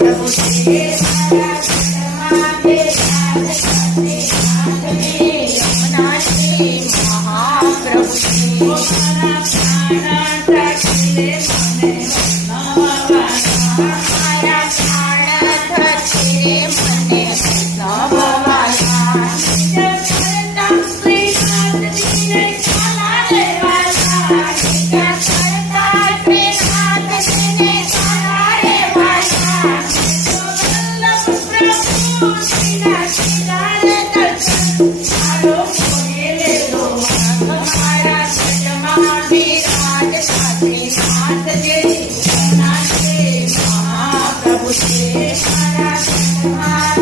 પ્રભુ છે મારા ઘરમાં બેઠા છે યમુના છે મહાપ્રભુ છે મારા પ્રાણ થશે મને નવવાના મારા પ્રાણ થશે મને નવવાના કરતા શ્રીનાથજીને કાલા લેવાના કરતા શ્રીનાથજીને કાલા લેવાના વલ્લભ પ્રભુ શ્રીનાથજીના દર્શન મારો મોને લેલો મારા સજમાં વિરાજ સાથે નાથ જે મહાપ્રભુ છે મારા સજમાં